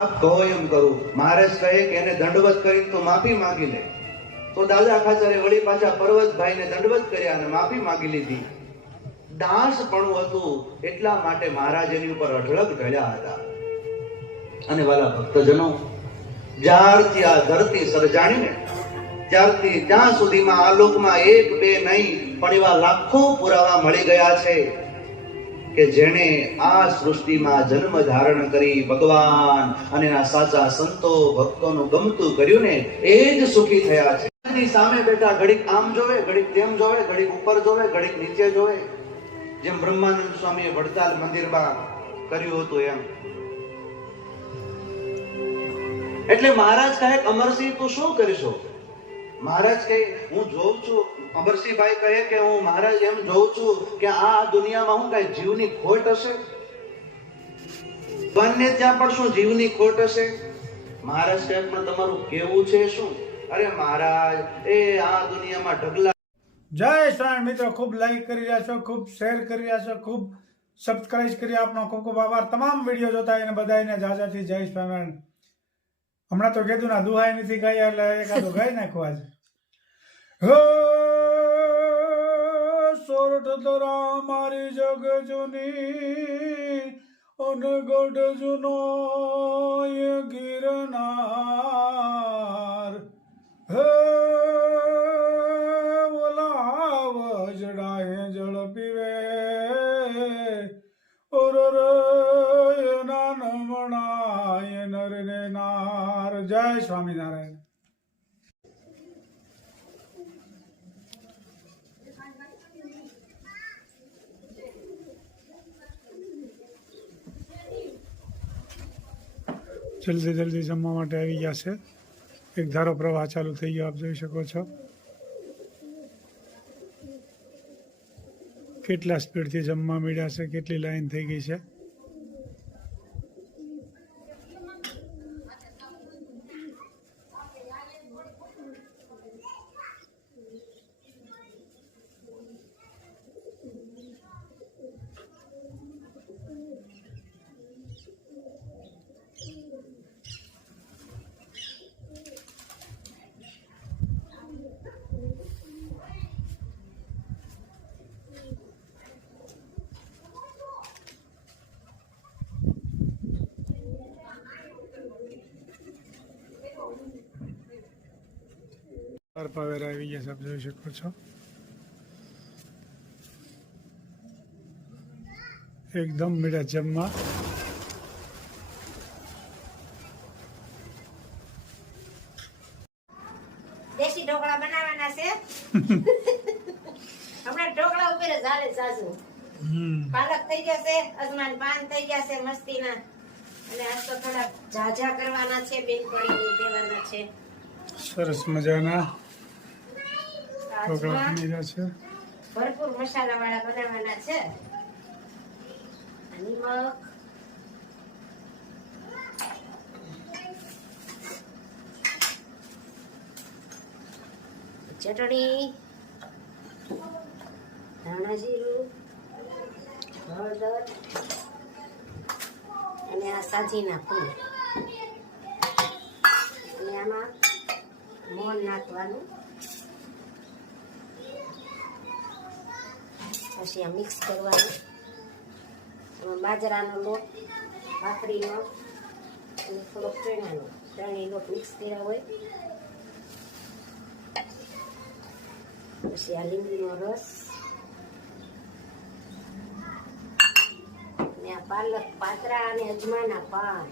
કહો એમ કરું. મહારાજ કહે કે એને દંડવત કરીને તો માફી માંગી લે. તો દાદા ખાચરે વળી પાછા પર્વતભાઈને દંડવત કર્યા અને માફી માંગી લીધી. દાસપણું હતું એટલા માટે મહારાજ એની ઉપર અઢળક ઢળ્યા હતા. અને વાલા ભક્તજનો, જ્યારથી આ ધરતી સર્જાણી ને ત્યારથી ત્યાં સુધીમાં આ લોકમાં એક બે નહીં પણ એવા લાખો પુરાવા મળી ગયા છે કે જેણે આ સૃષ્ટિમાં જન્મ ધારણ કરી ભગવાન અને એના સાચા સંતો ભક્તોનું ગમતું કર્યું ને એ જ સુખી થયા છે. એની સામે બેઠા ઘડીક આમ જોવે, ઘડીક તેમ જોવે, ઘડીક ઉપર જોવે, ઘડીક નીચે જોવે, જેમ બ્રહ્માનંદ સ્વામીએ વડતાલ મંદિરમાં કર્યું હતું એમ. એટલે મહારાજ કહે અમરસિંહ તું શું કરીશો? મહારાજ કહે હું જોઉં છું. અમરસિંહભાઈ કહે કે હું મહારાજ એમ જોઉં છું કે આ દુનિયામાં હું કઈ જીવની ખોટ હશે? બંને ત્યાં પણ શું જીવની ખોટ હશે? મહારાજ કહે પણ તમારું કેવું છે શું? અરે મહારાજ એ આ દુનિયામાં ઢગલા. જય સ્વામી મિત્રો, ખૂબ લાઈક કરી રહ્યા છો, ખૂબ શેર કરી રહ્યા છો, ખૂબ સબસ્ક્રાઇબ કરી આપનો ખૂબ ખૂબ આભાર. તમામ વિડીયો જોતા એને બધાને જાજાથી જય સ્વામિનારાયણ. હમણાં તો કીધું ના દુહાઈ નથી ગાઈ એટલે એકાદું ગાઈ નાખવા છે. હો સોરઠ તરા મારી જગ જુની અનગઢ જુનો ગિરનાર હે ઓલા વજડાએ જળ પીવે ઓર ના નમણાય નર ને નાર. જય સ્વામિનારાયણ. જલ્દી જલ્દી જમવા માટે આવી ગયા છે. એક ધારો પ્રવાહ ચાલુ થઈ ગયો, આપ જોઈ શકો છો કેટલા સ્પીડથી જમવા મળ્યા છે, કેટલી લાઈન થઈ ગઈ છે. પાવેરા આવી ગયા છે, આપ જોઈ શકો છો. એકદમ મીઠા જમવા. દેશી ઢોકળા બનાવવાના છે. હમણાં ઢોકળા ઉપર જ હાલે સાસુ. પાલક થઈ ગયા છે, અજમાન પાન થઈ ગયા છે મસ્તીના. અને આજ તો થોડા ઝાઝા કરવાના છે, બેનપણી દેવાના છે. સરસ મજાના ઢોકળા બની રહ્યા છે. ભરપૂર મસાલા વાળા બનાવવાના છે. નિમક, ચટણી, ધાણા જીરું, હળદર અને આ સાજીના ફૂલ. અને આમાં મોણ નાખવાનું. પછી આ મિક્સ કરવાનું. એમાં બાજરાનો લોટ, ભાખરીનો અને થોડોક ચણાનો, ત્રણેય લોટ મિક્સ કર્યા હોય. પછી આ લીંબુનો રસ અને આ પાલક પાતરા અને અજમાના પાન.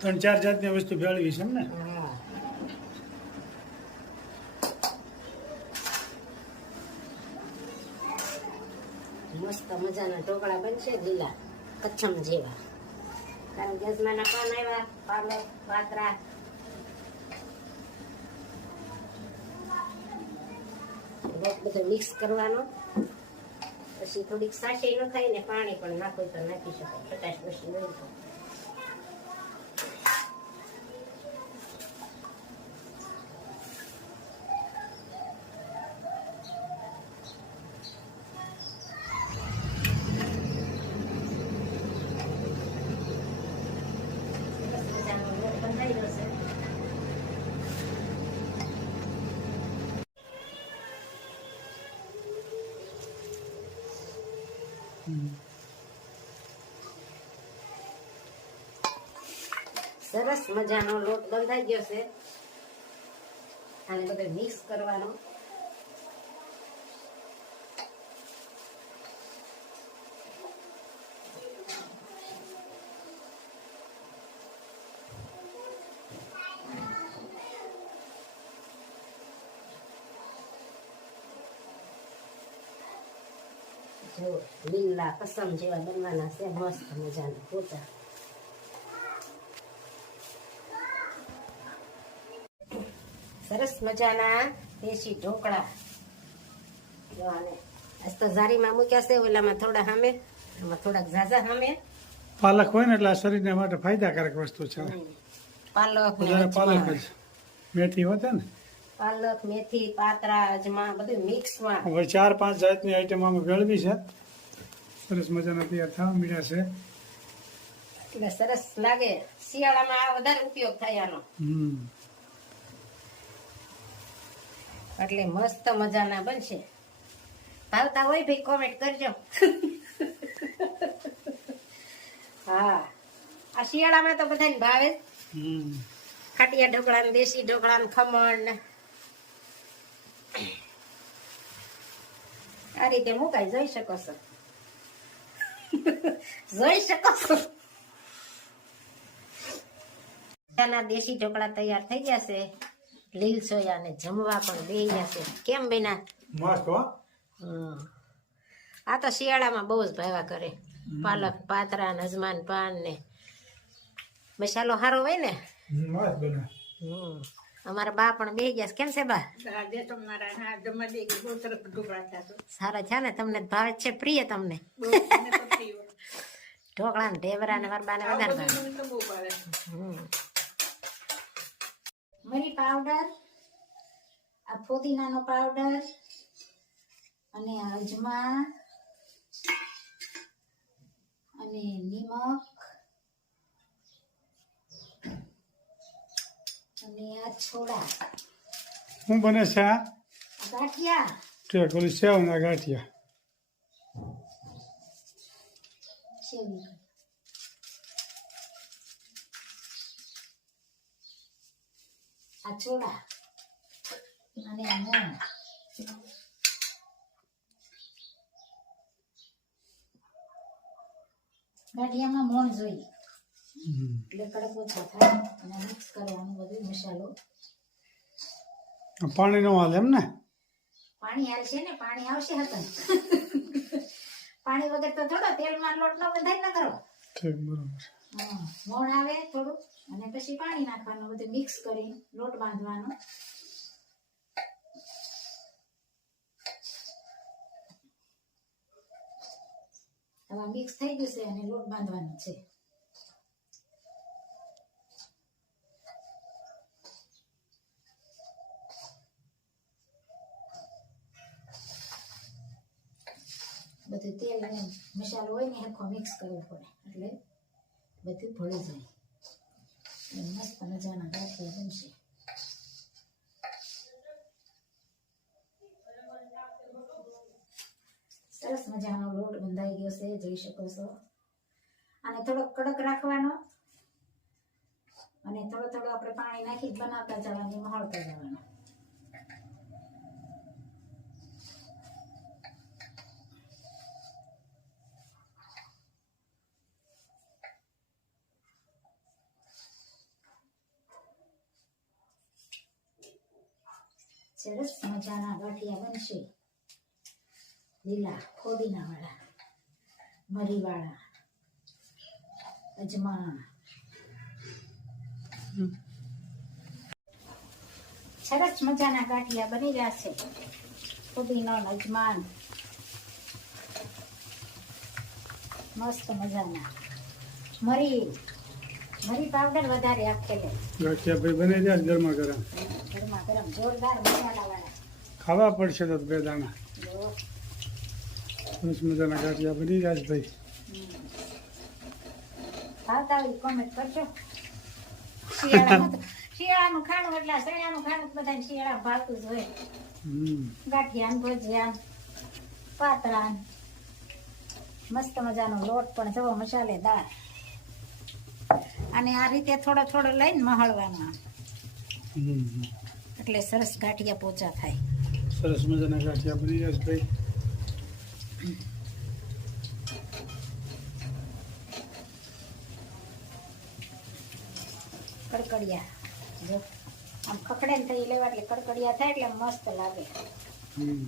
3-4 જાતની વસ્તુ ભેળવી છે ને. હા, મસ્ત મજાના ઢોકળા બનશે, લીલા કચ્છમ જેવા. કારણ કે અજમાના પાન આવ્યા, પાલક પાતરા. બધું મિક્સ કરવાનો. પછી થોડીક સાશી ન થાય ને પાણી પણ નાખો તો નાખી શકાય, ખટાશ પછી નહીં થાય. સરસ મજાનો લોટ બંધાઈ ગયો છે. આને બધું મિક્સ કરવાનો. જો લીલા કસમ જેવા બનવાના છે, મસ્ત મજાના પોચા. સરસ મજાના દેશી ઢોકળા. જો આને આજ તો જારીમાં મૂક્યા છે, ઓલામાં થોડા સામે, આમાં થોડાક ઝાઝા સામે. પાલક હોય ને એટલે આ શરીરને માટે ફાયદાકારક વસ્તુ છે. પાલક ને વધારે પાલક અજમા. જ મેથી હોતે ને પાલક, મેથી, પાતરા, અજમા બધું મિક્સમાં. હવે 4-5 જાતની આઈટમ આમાં ગળવી છે. સરસ મજાના તૈયાર થવા મળ્યા છે. એટલે સરસ લાગે. શિયાળામાં આ વધારે ઉપયોગ થાય આનો. એટલે મસ્ત મજાના બનશે. ભાવતા હોય ભાઈ કોમેન્ટ કરજો. હા, આ શિયાળામાં તો બધાને ભાવે. ખાટિયા ઢોકળા ને દેશી ઢોકળા ને ખમણ ને આ રીતે મુકાઈ જોઈ શકો છો. જોઈ શકો છો. દેશી ઢોકળા તૈયાર થઈ ગયા છે. લીલ સોયા ને જમવા પણ બે ગયા છે. કેમ બેના? મસ્ત હો. આ તો શિયાળામાં બહુ જ ભાવ્યા કરે. પાલક, પાતરા, અજમાન પાન ને મસાલો સારો હોય ને. મસ્ત બને. અમારા બા પણ બે ગયા છે. કેમ છે બા? સારા છે ને? તમને ભાવે છે? પ્રિય તમને ઢોકળા ને ઢેબરા ને? મારા બાને વધારે ભાવે. મરી પાવડર, આ ફુદીનાનો પાવડર અને અજમા અને નિમક અને આ છોડા. શું બને છે આ? ગાંઠિયા. ઠીક, ઓલી સેવના ગાંઠિયા. સેવી. આ છોડા અને આ મોણ. ગાંઠિયામાં મોણ જોઈએ એટલે કડક ઓછા થાય. અને મિક્સ કરવાનું બધું મસાલો. પાણી નો હાલે એમ ને? પાણી હાલશે ને? પાણી આવશે હતા. પાણી વગર તો થોડો તેલમાં લોટ નો બંધાય ન કરો. ઠીક, બરોબર. મોણ આવે થોડું અને પછી પાણી નાખવાનું. બધું મિક્સ કરી લોટ બાંધવાનો. હવે મિક્સ થઈ ગયું છે અને લોટ બાંધવાનો છે. બધું તેલ અને મસાલો હોય ને આખો મિક્સ કરવો પડે એટલે બધું ભળી જાય. મસ્ત મજાના ગાંઠિયા બનશે. સરસ મજાનો લોટ બંધાઈ ગયો છે, જોઈ શકો છો. આને થોડો કડક રાખવાનો અને થોડો થોડો આપણે પાણી નાખી બનાવતા જવાનું, મહળતા જવાનું. સરસ મજાના ગાંઠિયા બનશે. લીલા ફોદીના વાળા, મરી વાળા, અજમા. સરસ મજાના ગાંઠિયા બની રહ્યા છે. ફોદીનો, અજમાન, મસ્ત મજાના. મરી પાવડર વધારે આખેલે. ગાંઠિયા ભાઈ બની રહ્યા છે ગરમા ગરમ. ગરમા ગરમ જોરદાર મસાલા વાળા. ખાવા પડશે તો બે દાણા. સરસ મજાના ગાંઠિયા બની રહ્યા છે ભાઈ. ભાવતા હોય કોમેન્ટ કરજો. શિયાળાનું ખાણું એટલે શિયાળાનું ખાણું બધાને શિયાળા ભાવતું જ હોય. ગાંઠિયા, ભજીયા, પાતળા, મસ્ત મજાનો લોટ પણ જવો મસાલેદાર. અને આ રીતે થોડો થોડો લઈને મહળવાનો હમ. એટલે સરસ ગાંઠિયા પોચા થાય. સરસ મજાના ગાંઠિયા બની જશે ભાઈ. કડકડિયા જો આમ ખખડે ને થઈ લેવા એટલે કડકડિયા થાય એટલે મસ્ત લાગે. હમ.